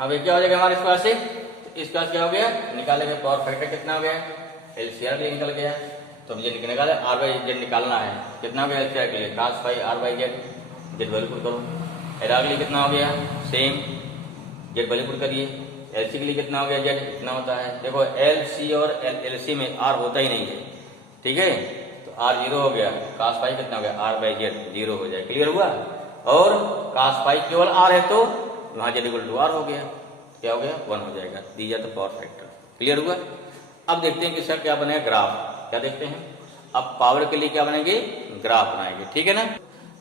अब ये क्या हो जाएगा हमारे इस पास से, तो इस पास क्या हो गया, निकालेंगे पावर फैक्टर कितना हो गया, एलसीआर के निकल गया। तो मुझे निकाले आर बाई जेड निकालना है, कितना हो गया एलसीआर के लिए, cos phi R by Z, Z value put करो। एरा के लिए कितना हो गया सेम, जेड वैल्यू पुट करिए। एलसी के लिए कितना हो गया, जेड कितना होता है, देखो एलसी और एलसी में आर होता ही नहीं है, ठीक है, तो आर जीरो हो गया, cos फाई कितना हो गया, आर बाई जेड जीरो हो जाए, क्लियर हुआ। और cos फाई केवल आर है तो वहां जेड इक्वल टू आर हो गया, क्या हो गया 1 हो जाएगा, दी जाता पावर फैक्टर, क्लियर हुआ। अब देखते हैं कि इसका क्या बनेगा ग्राफ, क्या देखते हैं, अब पावर के लिए क्या बनेंगे, ग्राफ बनाएंगे, ठीक है ना।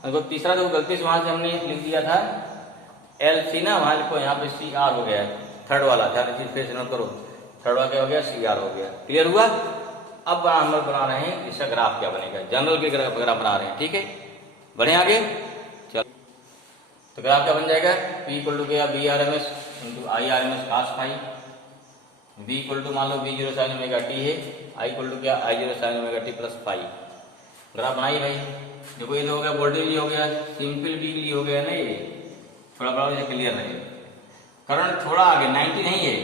तो तीसरा जो गलती से वहां से हमने लिख दिया था एल सी ना, वहां लिखो यहाँ पे सी आर हो गया, थर्ड वाला ध्यान रखिए, फिर से नोट करो, थर्ड वाला क्या हो गया, सी आर हो गया, क्लियर हुआ। अब हम लोग बना रहे हैं इसका ग्राफ क्या बनेगा, जनरल के ग्राफ बना रहे हैं, ठीक है, बढ़े आगे चलो। तो ग्राफ क्या बन जाएगा, P इक्वल टू क्या, B R M S into I R M S cos phi, B equal to मान लो B zero sine omega T है, आई इक्वल टू क्या, I zero sine omega T plus phi. Graph बनाइए भाई, देखो ये हो गया वोल्टेज हो गया, सिंपल डिग्री हो गया ना, ये थोड़ा बड़ा क्लियर रहे। करंट थोड़ा आगे 90 नहीं है,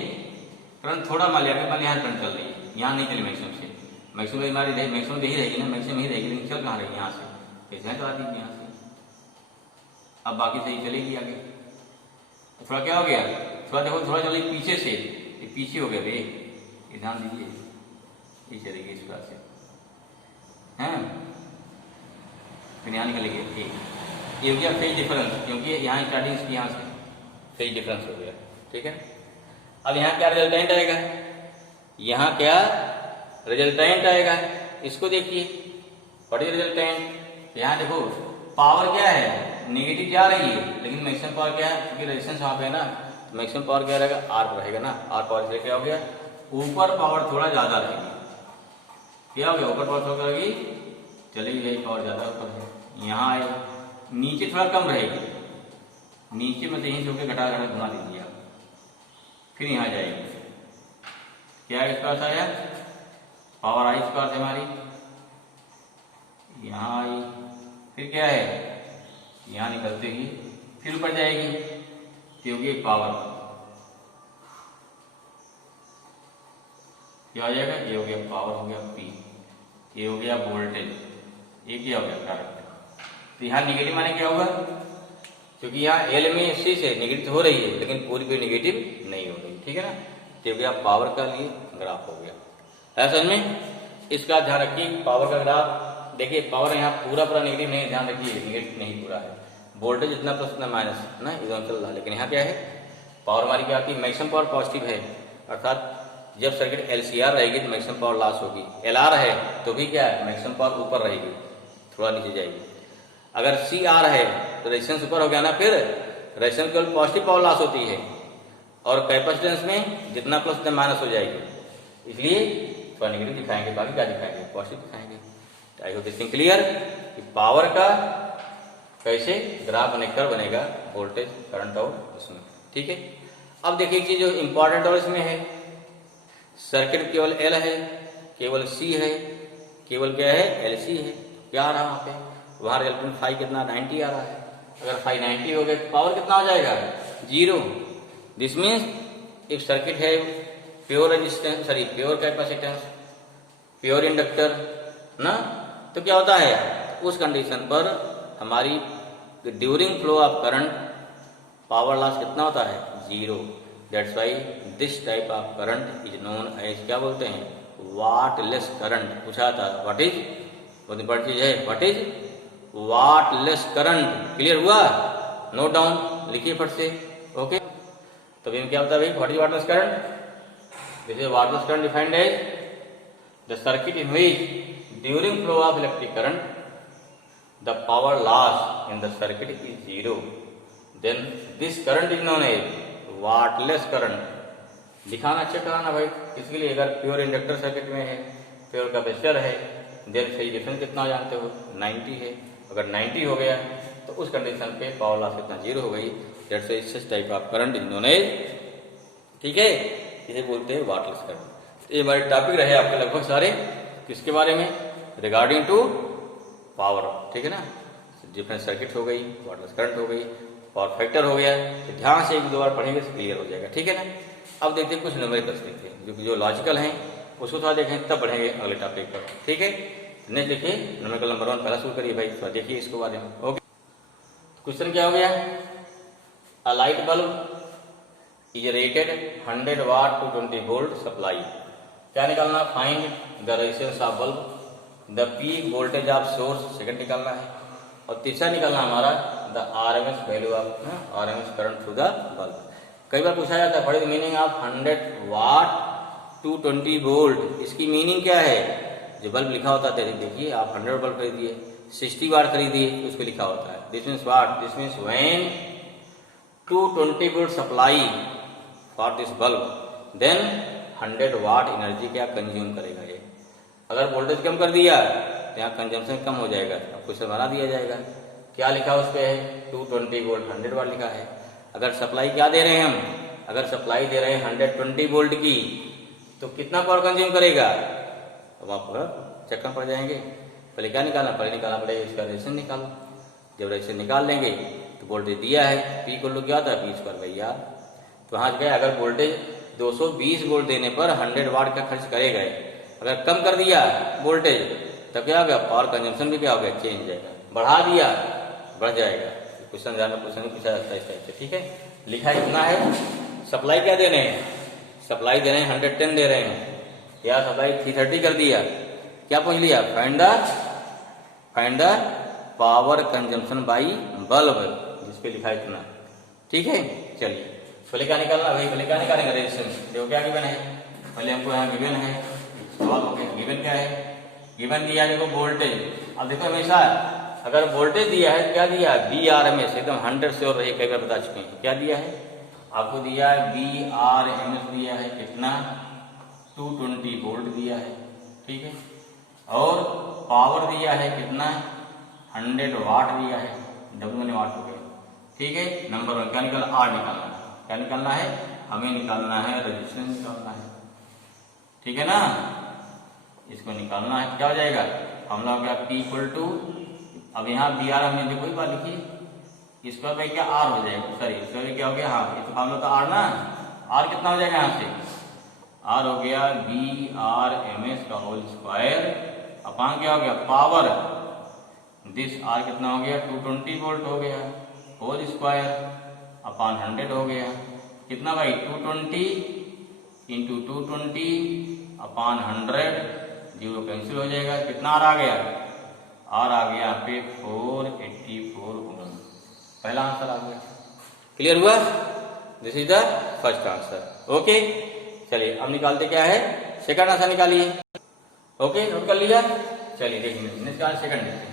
करंट थोड़ा मान लिया, यहाँ करंट चल रही है, यहाँ नहीं चली मैक्सिमम से, मैक्सिमम हमारी मैक्सिमम यही रहेगी ना, मैक्सिमम ही रहेगी, लेकिन चल कहाँ रहेगी यहाँ से, कैसे चला दीजिए यहाँ से, अब बाकी सही चलेगी आगे। तो थोड़ा क्या हो गया, थोड़ा देखो थोड़ा चलिए पीछे से, ये पीछे हो गया भाई, ये ध्यान दीजिए, पीछे रहेगी इस बात से, हैं फिर यहाँ निकलेगी ये हो गया फेज डिफरेंस, क्योंकि यहाँ स्टार्टिंग इसकी यहाँ से फेज डिफरेंस हो गया, ठीक है। अब यहाँ क्या रिजल्टेंट आएगा, यहाँ क्या रिजल्टेंट आएगा, इसको देखिए व्हाट इज रिजल्टेंट, यहाँ देखो पावर क्या है, नेगेटिव जा रही है, लेकिन मैक्सिमम पावर क्या है, क्योंकि रेजिस्टेंस वहां पे है ना, तो मैक्सिमम पावर क्या रहेगा, आर रहेगा ना, आर पावर से क्या हो गया, ऊपर पावर थोड़ा ज्यादा रहेगी, क्या हो गया, ऊपर पावर थोड़ा रहेगी, चलेगी भाई पावर ज्यादा ऊपर है, यहाँ आए नीचे थोड़ा कम रहेगी, नीचे में यहीं से होकर घटा घटा घुमा दीजिए आप, फिर यहाँ जाएगी, क्या इस पास आया, पावर आई इस पास है हमारी, यहाँ आई, फिर क्या है, यहाँ निकलते ही फिर ऊपर जाएगी, क्योंकि पावर क्या हो जाएगा, ये हो गया पावर हो गया पी, ये हो गया वोल्टेज, ये क्या हो गया करंट। तो यहाँ निगेटिव माने क्या होगा, क्योंकि यहाँ एल में सी से निगेटिव हो रही है, लेकिन पूरी भी निगेटिव नहीं हो रही, ठीक है ना। तो गया पावर का लिए ग्राफ हो गया, है समझ में। इसका ध्यान रखिए, पावर का ग्राफ देखिए, पावर यहाँ पूरा पूरा नेगेटिव नहीं, ध्यान रखिए नेगेटिव नहीं पूरा है, वोल्टेज इतना प्लस इतना माइनस है ना, इधर चल रहा है, लेकिन यहाँ क्या है, पावर हमारी क्या आती है, मैक्सिमम पावर पॉजिटिव है, अर्थात जब सर्किट एलसीआर रहेगी तो मैक्सिमम पावर लॉस होगी, एलआर है तो भी क्या है, मैक्सिमम पावर ऊपर रहेगी, थोड़ा नीचे जाएगी। अगर सी आर है तो रेजिस्टेंस ऊपर हो गया ना, फिर रेजिस्टेंस केवल पॉजिटिव पावर लॉस होती है, और कैपेसिटेंस में जितना प्लस उतना माइनस हो जाएगी, इसलिए थोड़ा नेगेटिव दिखाएंगे, बाकी क्या दिखाएंगे, पॉजिटिव दिखाएंगे। I hope this thing clear कि पावर का कैसे ग्राफ बनकर बनेगा, वोल्टेज करंट और उसमें, ठीक है। अब देखिए एक चीज जो इंपॉर्टेंट और इसमें है, सर्किट केवल एल है, केवल सी है, केवल क्या है, एल सी है, क्या आ रहा है वहां पे, वहां रिजल्टेंट फाई कितना 90 आ रहा है, अगर फाई 90 हो गया तो पावर कितना हो जाएगा, 0। दिस मीन्स एक सर्किट है pure resistance, sorry pure capacitance, pure inductor ना, तो क्या होता है उस कंडीशन पर हमारी during flow of current power loss कितना होता है, 0। That's why this type of current is known as, क्या बोलते हैं, वाटलेस करंट। पूछा था व्हाट इज, बहुत इंपॉर्टेंट चीज है, what is wattless current, clear हुआ, नोट डाउन लिखिए फट से, ओके। तो क्या होता है भाई, what is wattless current, this is wattless current defined as the circuit in which during flow of electric current the power loss in the circuit is 0, then this current is known as wattless current. दिखाना अच्छा कराना भाई, इसके लिए अगर pure inductor circuit में है, pure capacitor है, देन फेज डिफरेंस कितना जानते हो, 90 है, अगर 90 हो गया तो उस कंडीशन पे पावर लॉस कितना, 0 हो गई, that's this type of current is known as, ठीक है, इसे बोलते हैं वाटलेस करंट। ये हमारे टॉपिक रहे आपके लगभग सारे, किसके बारे में, रिगार्डिंग टू पावर, ठीक है ना, डिफरेंट सर्किट हो गई, वाटलेस करंट हो गई, पावर फैक्टर हो गया। तो ध्यान से एक दो बार पढ़ेंगे तो क्लियर हो जाएगा, ठीक है ना। अब देखते हैं कुछ न्यूमेरिकल्स देखते हैं जो लॉजिकल हैं, उसको थोड़ा देखें तब बढ़ेंगे अगले टॉपिक पर, ठीक है। नेक्स्ट देखिए न्यूमेरिकल नंबर 1 पहला शुरू करिए भाई, थोड़ा देखिए इसको बारे में। ओके, क्वेश्चन क्या हो गया, a light bulb is rated 100 watt two 20 volt supply. क्या निकालना, find the resistance of bulb, the peak voltage of source, second निकालना है। और तीसरा निकालना हमारा the RMS value of RMS current through the bulb. कई बार पूछा जाता है, what is meaning of 100 watt two 20 volt, इसकी मीनिंग क्या है। जो बल्ब लिखा होता है, देखिए आप 100 बल्ब खरीदिए, 60 वाट खरीदिए, उसको लिखा होता है this means watt, this means when 220 volt supply for this bulb then 100 watt energy क्या कंज्यूम करेगा ये। अगर वोल्टेज कम कर दिया तो यहाँ कंजम्पशन कम हो जाएगा, क्वेश्चन बना दिया जाएगा। क्या लिखा उस पर है, 220 वोल्ट 100 वाट लिखा है। अगर सप्लाई क्या दे रहे हैं हम, अगर सप्लाई दे रहे हैं 120 वोल्ट की, तो कितना पावर कंज्यूम करेगा। अब आप चक्कर पड़ जाएंगे। पहले क्या निकालना, पहले निकालना पड़ेगा इसका रेजिस्टेंस निकालो। जब रेजिस्टेंस निकाल लेंगे तो वोल्टेज दिया है, पी को लोग क्या होता है, पी स्क्वायर बाई आर। तो वहाँ गए, अगर वोल्टेज 220 वोल्ट देने पर 100 वाट का खर्च करेगा, अगर कम कर दिया वोल्टेज तब क्या होगा, पावर कंजम्पशन भी क्या होगा, चेंज हो जाएगा। बढ़ा दिया बढ़ जाएगा। क्वेश्चन ध्यान में क्वेश्चन पूछा जाता है इस टाइप से, ठीक है। लिखा इतना है, सप्लाई क्या दे रहे हैं, सप्लाई दे रहे हैं 110 दे रहे हैं, या सप्लाई 330 कर दिया, क्या पूछ लिया, find the power consumption by bulb, जिसपे लिखा है इतना, ठीक है। चलिए पहले क्या निकालना भाई, पहले क्या निकालेंगे, रेजिस्टेंस। देखो क्या गिवन है, पहले हमको यहाँ गिवन है, सवाल हो गया गिवन क्या है, गिवन दिया देखो वोल्टेज। अब देखो हमेशा अगर वोल्टेज दिया है, क्या दिया है, VRMS, एकदम 100 से और रही, कई बार बता चुके हैं। क्या दिया है आपको, दिया है VRMS दिया है कितना, 220 वोल्ट दिया है, ठीक है। और पावर दिया है कितना, 100 वाट दिया है, W ने वाट हो गया, ठीक है। नंबर 1 क्या निकालना, R निकालना है। क्या निकालना है, हमें निकालना है रेजिस्टेंस निकालना है, ठीक है ना। इसको निकालना है, क्या हो जाएगा, फॉर्मूला हो गया P इक्वल टू, अब यहाँ VR हमने कोई बात लिखी, इसका भाई क्या R हो जाएगा, सॉरी इसका भी क्या हो गया, हाँ ये तो फॉर्मूला तो R ना, R कितना हो जाएगा यहाँ से, R हो गया VRMS का होल स्क्वायर अपान क्या हो गया, पावर दिस R कितना हो गया, 220 वोल्ट हो गया, होल स्क्वायर अपान 100 हो गया, कितना भाई 220 इंटू 220 अपान 100, जीरो कैंसिल हो जाएगा, कितना R आ गया, R आ गया यहाँ पे 484 ओम। पहला आंसर आ गया, क्लियर हुआ, this is the first answer. Okay चलिए अब निकालते क्या है, सेकंड आंसर निकालिए। ओके नोट कर लिया, चलिए देखिए सेकंड देखते हैं।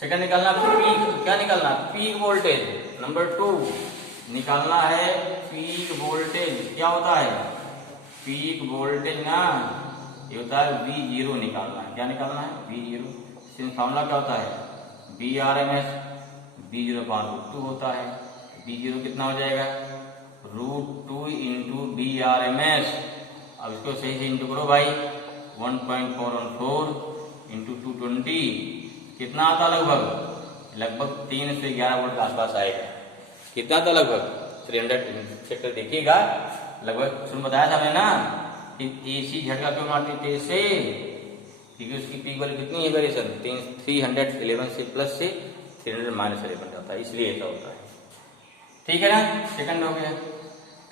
सेकंड निकालना पीक, क्या निकालना, पीक वोल्टेज। नंबर 2 निकालना है पीक वोल्टेज। क्या होता है पीक वोल्टेज ना, ये होता है V0 निकालना है। क्या निकालना है, V0। फॉर्मूला क्या होता है, VRMS V0/√2 होता है। V0 कितना हो जाएगा, √2 इंटू VRMS। अब इसको सही से इंटू करो भाई, 1.414 इंटू 220 कितना आता लगभग 3 से 11 वोल्ट के आसपास आएगा। कितना आता लगभग 300 सेक्टर देखिएगा, लगभग शुरू बताया था मैंने ना कि AC झटका क्यों मारती तेज से, क्योंकि उसकी पीक वैल्यू कितनी है, वेरिएशन 311 से प्लस से 300 माइनस 11 जाता है, इसलिए ऐसा होता है, ठीक है ना। सेकंड हो गया।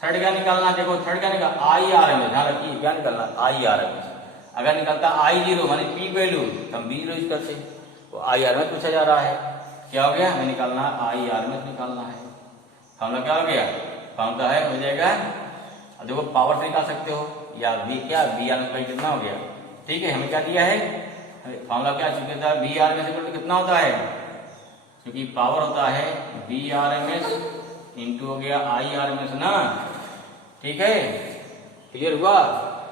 थर्ड क्या निकालना, देखो थर्ड क्या निकाल, IRMS, ध्यान रखिए क्या निकालना, IRMS। अगर निकलता I0 माने पीक वैल्यू, हम V0 यूज करते, तो IRMS पूछा जा रहा है। क्या हो गया, हमें निकालना IRMS निकालना है। फॉर्मूला क्या हो गया, फॉर्मूला है हो जाएगा, अब देखो पावर से निकाल सकते हो, या V क्या VRMS भाई कितना हो गया, ठीक है। हमें क्या दिया है, फॉर्मूला क्या चुके था, VRMS कितना होता है, क्योंकि पावर होता है VRMS इंटू हो गया IRMS ना, ठीक है। क्लियर हुआ।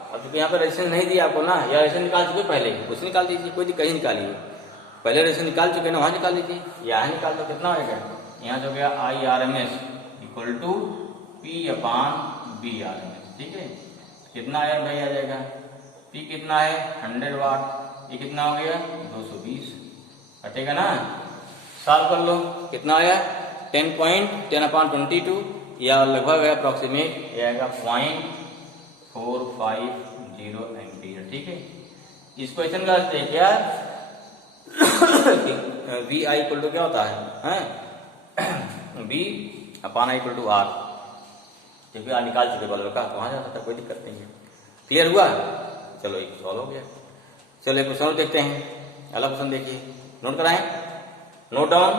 अब तो यहाँ पे रेजिस्टेंस नहीं दिया आपको ना, या रेजिस्टेंस निकाल चुके पहले, उसे निकाल दीजिए, कोई कहीं निकालिए, पहले रेजिस्टेंस निकाल चुके ना, वहां निकाल लीजिए, यहाँ निकाल दो, कितना होगा, यहाँ जो गया IRMS इक्वल टू P/VRMS, ठीक है। कितना आया भाई, आ जाएगा P कितना है 100 वाट, ये कितना हो गया 220, हटेगा ना, सॉल्व कर लो, कितना आया 10.10/22 या लगभग है अप्रोक्सीमेट, ये आएगा 0.450 एम्पियर। ठीक है, इस क्वेश्चन का अर्थ है क्या वी आई इक्वल टू क्या होता है B upon I equal to R, क्योंकि आर निकाल चुके बल्ब का, तो वहां जा सकता, कोई दिक्कत नहीं है। क्लियर हुआ? चलो एक सॉल्व हो गया। चलो एक क्वेश्चन देखते हैं, अगला क्वेश्चन देखिए, नोट कराएं, नोट डाउन,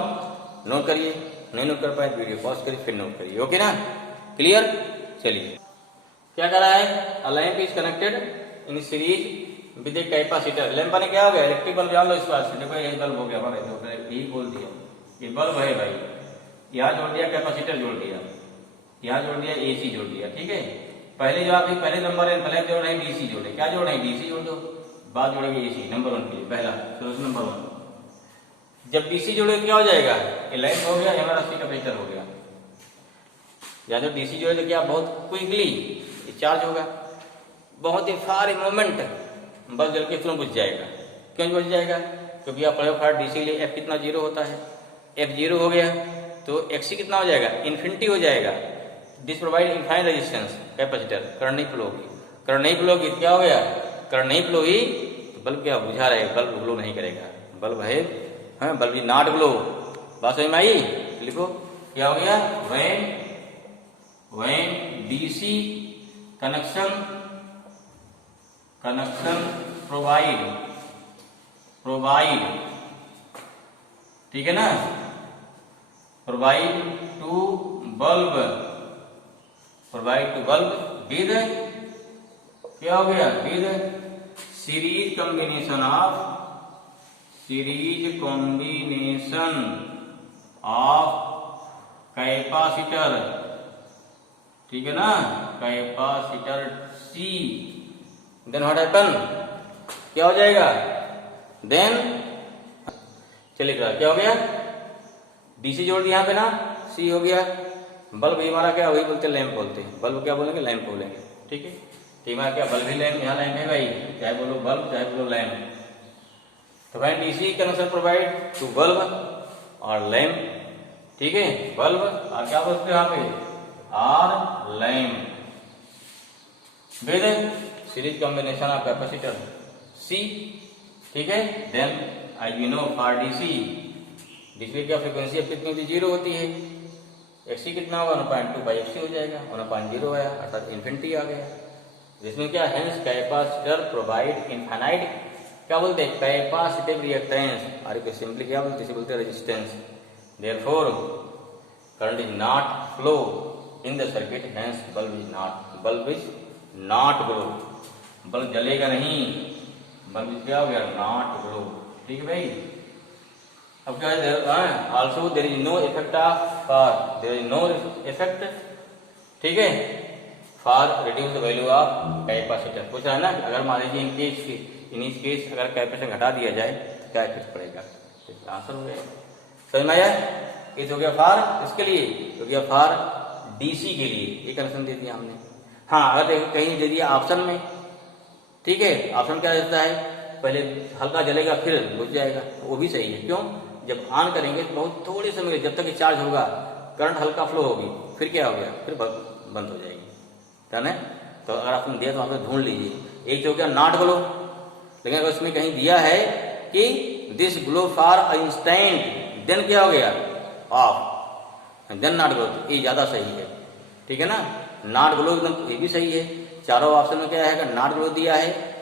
नोट करिए, नहीं नोट कर पाए वीडियो पॉज करिए फिर नोट करिए। ओके ना? क्लियर? चलिए क्या कर रहा है, a lamp is connected in series with a capacitor. Lamp ने क्या हो गया, इलेक्ट्रिक बल्ब जान लो इस बात से, देखो ये बल्ब हो गया हमारे, तो यही बोल दिया, ये बल्ब है भाई, यहाँ जोड़ दिया कैपेसिटर जोड़ दिया, यहाँ जोड़ दिया एसी जोड़ दिया। ठीक है, पहले जो आप पहले नंबर है, पहले जोड़ रहे हैं डीसी जोड़े, क्या जोड़ रहे हैं डीसी जोड़ दो, बाद जोड़ेंगे एसी नंबर 1 के लिए, पहला सोल्यूशन नंबर 1। जब डीसी जोड़े क्या हो जाएगा, ये लैंप हो गया, हमारा कैपेसिटर हो गया, या जब डीसी जोड़े तो क्या बहुत क्विकली चार्ज होगा, बहुत ही फार मोमेंट बल्ब जल के तुरंत बुझ जाएगा। क्यों बुझ जाएगा? क्योंकि आप पढ़े फार डीसी के लिए एफ कितना 0 होता है, एफ 0 हो गया तो एक्सी कितना हो जाएगा, इन्फिनिटी हो जाएगा। This provide infinite resistance capacitor, current नहीं फ्लो होगी, करंट नहीं फ्लो होगी, क्या हो गया, करंट नहीं फ्लो हुई तो बल्ब क्या बुझा रहेगा, बल्ब ग्लो नहीं करेगा, बल्ब है बल्ब इज नॉट ग्लो। बात समझ में आई? लिखो क्या हो गया, व्हेन डीसी कनेक्शन प्रोवाइड, ठीक है ना, प्रोवाइड टू बल्ब विद क्या हो गया, with series combination of capacitor, ठीक है ना, capacitor C, then what happen, क्या हो जाएगा, देन चलिए क्या हो गया, डीसी जोड़ दिया यहाँ पे ना, सी हो गया, बल्ब हमारा क्या वही बोलते लैंप बोलते हैं, बल्ब क्या बोलेंगे, लैंप बोलेंगे। ठीक है, तो हमारा क्या बल्ब ही लैंप, यहाँ लैंप है भाई, चाहे बोलो बल्ब चाहे बोलो लैंप। तो भाई DC connection provide to bulb और लैंप, ठीक है, बल्ब और क्या बोलते हैं यहाँ पे, R lamp with series combination of capacitor C. ठीक है, then I we know for DC, DC क्या फ्रीक्वेंसी अब कितनी होती, 0 होती है, एक्सी कितना होगा 1.2/XC हो जाएगा, 1.0 आया अर्थात इन्फिनिटी आ गया, जिसमें क्या है कैपेसिटर प्रोवाइड इनफाइनाइट क्या बोलते हैं, कैपेसिटिव रिएक्टेंस, और सिंपली क्या बोलते हैं, बोलते हैं resistance. Therefore current is not flow in the circuit, hence bulb is not glow, bulb जलेगा नहीं, बल्ब क्या हो गया, नॉट ग्लो। ठीक है भाई, अब क्या है, also there is no effect ठीक है, for reduce the value of capacitor. पूछ रहा है ना, अगर मान लीजिए इन केस अगर कैपेसिटर घटा दिया जाए तो क्या इफेक्ट पड़ेगा, आंसर हो गया, समझ में आया? इस हो गया फॉर, इसके लिए हो गया फॉर डीसी के लिए ये कनेक्शन दे दिया हमने। हाँ, अगर कहीं दे दिया ऑप्शन में, ठीक है, ऑप्शन क्या देता है, पहले हल्का जलेगा फिर बुझ जाएगा, वो भी सही है। क्यों, जब ऑन करेंगे तो बहुत थोड़े समय जब तक चार्ज होगा, करंट हल्का फ्लो होगी, फिर क्या हो गया, फिर बंद हो जाएगी, है। तो अगर आपने दिया तो आप ढूंढ लीजिए, एक हो गया नॉट ग्लो, लेकिन अगर उसमें कहीं दिया है कि this glow for instant, then क्या हो गया, ऑफ, देन नॉट ग्लो, ये ज्यादा सही है। ठीक है ना, नॉट ग्लो एकदम ये भी सही है, चारों ऑप्शन में क्या है, नॉट ग्लो दिया है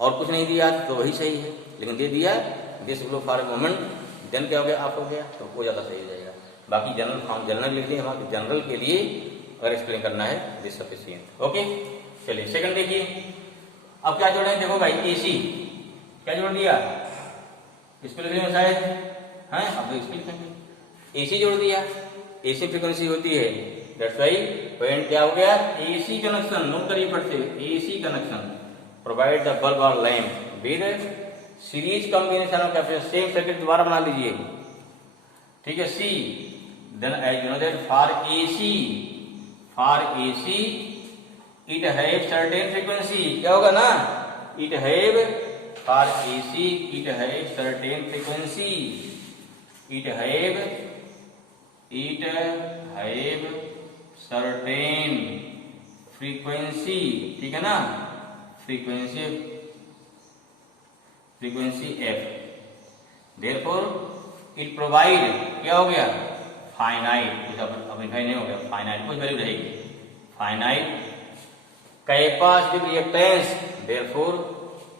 और कुछ नहीं दिया तो वही सही है, लेकिन दे दिया this glow for a moment, then क्या हो गया, ऑफ हो गया, तो वो ज्यादा सही हो जाएगा। बाकी जनरल फॉर्म जनरल लिख लिया, हमारे जनरल के लिए अगर एक्सप्लेन करना है दिस सफिशिएंट। ओके, चलिए सेकंड देखिए, अब क्या जोड़े, देखो भाई एसी क्या जोड़ दिया, इस पर लिख रहे शायद है, अब तो इस पर लिखेंगे, एसी जोड़ दिया, एसी फ्रीक्वेंसी होती है, दैट्स व्हाई पॉइंट क्या हो गया, एसी कनेक्शन, नोट करिए फट से, AC connection provide the bulb और lamp with series combination of capacitor, same circuit दोबारा बना लीजिए, ठीक है, see, then as you know that for AC it have certain frequency, क्या होगा ना, it have for AC it have certain frequency, it have it have certain frequency, ठीक है ना, frequency F, therefore it provide, क्या हो गया, finite, अब नहीं हो गया, फाइनाइट कुछ वैल्यू रहेगी, finite capacitive reactance, therefore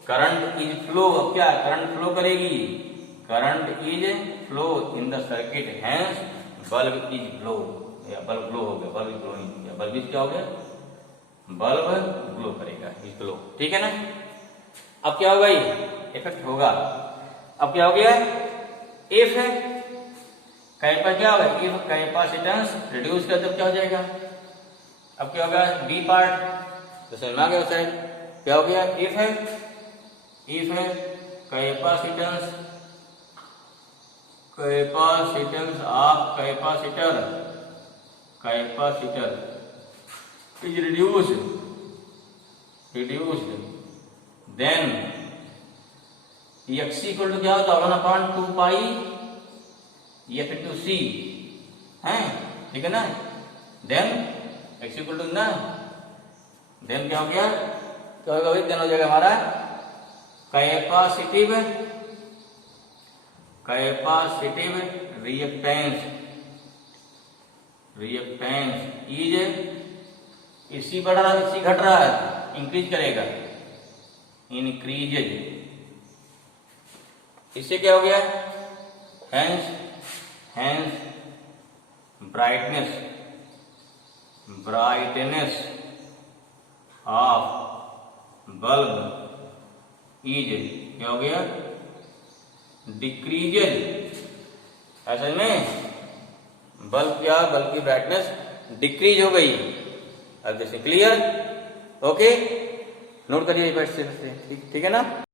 current is flow, अब क्या करंट फ्लो करेगी, current is flow in the circuit, hence bulb is glow, या बल्ब ग्लो हो गया, बल्ब ग्लोइंग हो गया, बल्ब क्या हो गया, बल्ब ग्लो करेगा, इज ग्लो, ठीक है ना। अब क्या होगा, ये इफेक्ट होगा। अब क्या हो गया, इफ है क्या होगा, इफ कैपेसिटेंस रिड्यूस कर तब क्या हो जाएगा, अब क्या होगा, बी पार्ट तो समझ में आ गया शायद, क्या हो गया, इफ है capacitance of capacitor is reduced then X equal to क्या होता है, 1/2 पाई एफ इंटू सी है, ठीक है ना, देन एक्स इक्वल टू ना, देन क्या हो गया, क्या होगा भाई, देन हो जाएगा हमारा कैपेसिटिव रिएक्टेंस इज, इसी बढ़ रहा है, इसी घट रहा है, इंक्रीज करेगा, इंक्रीजेज, इससे क्या हो गया, hence brightness of bulb is, क्या हो गया, डिक्रीजेज, ऐसा में बल्ब क्या, बल्ब की ब्राइटनेस डिक्रीज हो गई। अब जैसे क्लियर, ओके, नोट करिए, ठीक है ना।